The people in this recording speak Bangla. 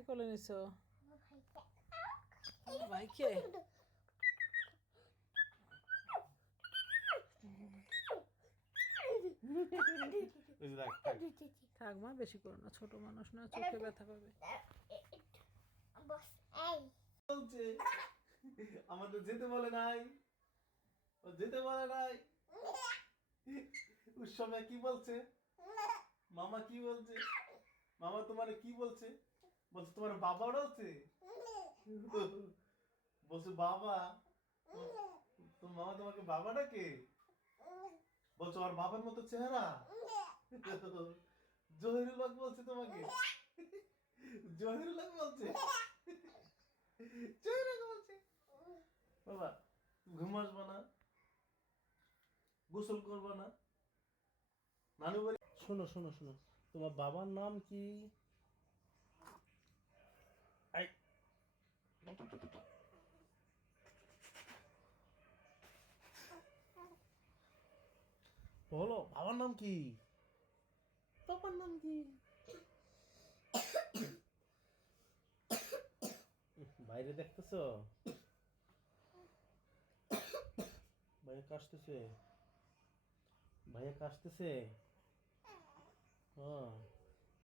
কাকে কোলে নিছো ভাইকে। থাক মা বেশি করো না ছোট মানুষ না চোখে ব্যথা পাবে। বস এই বলছে যেতে বলে নাই। ও যেতে বলে নাই। উৎসবে কি বলছে? মামা কি বলছে? মামা তোমারে কি বলছে? বলছে, তোমার বাবা বলছে বলছে, বাবা? মামা তোমাকে বাবা ডাকে? আমার বাবার মতো চেহারা? জহিরুল হক বলছে তোমাকে? জহিরুল হক বলছে? বাবা, ঘুম আসবা না, গোসল করবা না, নানু শোনো শোনো শোনো, তোমার বাবার নাম কি? বলো বাবার নাম কি? বাবার নাম কি? বাইরে দেখতেছ? ভাইয়া কাশতেছে ভাইয়া কাশতেছে হ্যাঁ।